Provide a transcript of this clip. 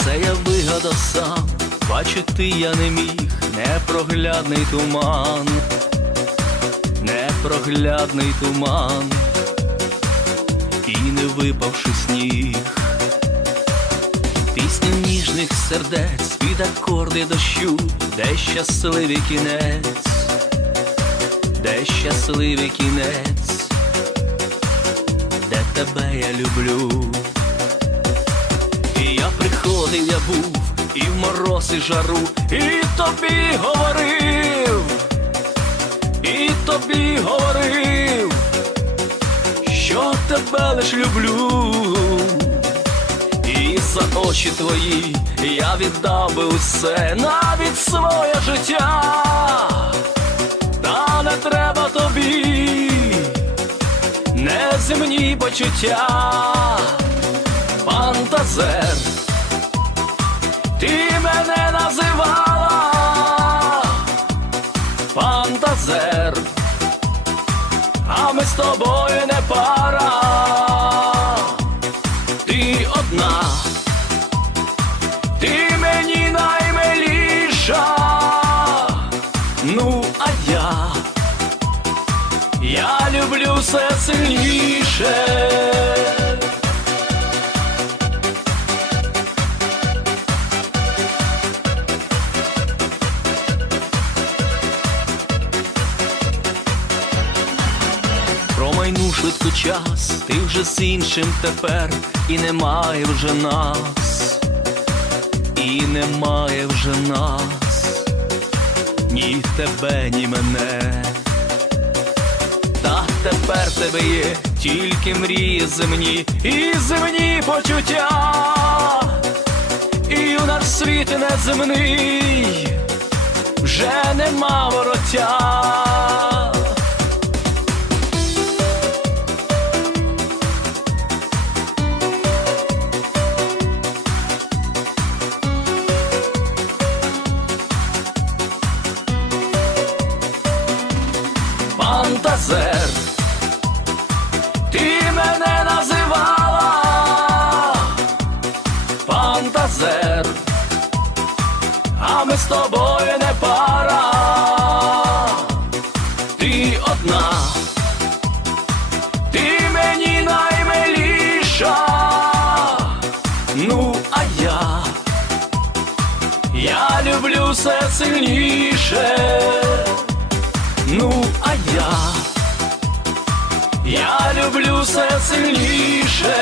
Все я вигадав сам, бачити я не міг, непроглядний туман, непроглядний туман, і не випавши сніг. Пісня ніжних сердець під акорди дощу, де щасливий кінець, де щасливий кінець, де тебе я люблю. Був, і в мороз, і жару, і тобі говорив, і тобі говорив, що тебе лиш люблю. І за очі твої я віддав би усе, навіть своє життя, та не треба тобі, неземні почуття, ми з тобою не пара. Ти одна, ти мені наймиліша, ну а я, я люблю все сильніше. Промайнув швидко час, ти вже з іншим тепер, і немає вже нас, і немає вже нас, ні тебе, ні мене. Та тепер тебе є тільки мрії земні і земні почуття, і у наш світ неземний вже нема вороття. Фантазер, ти мене називала, фантазер, а ми з тобою не пара, ти одна, ти мені наймиліша, ну а я, я люблю все сильніше. Ну, а я, я люблю все сильніше.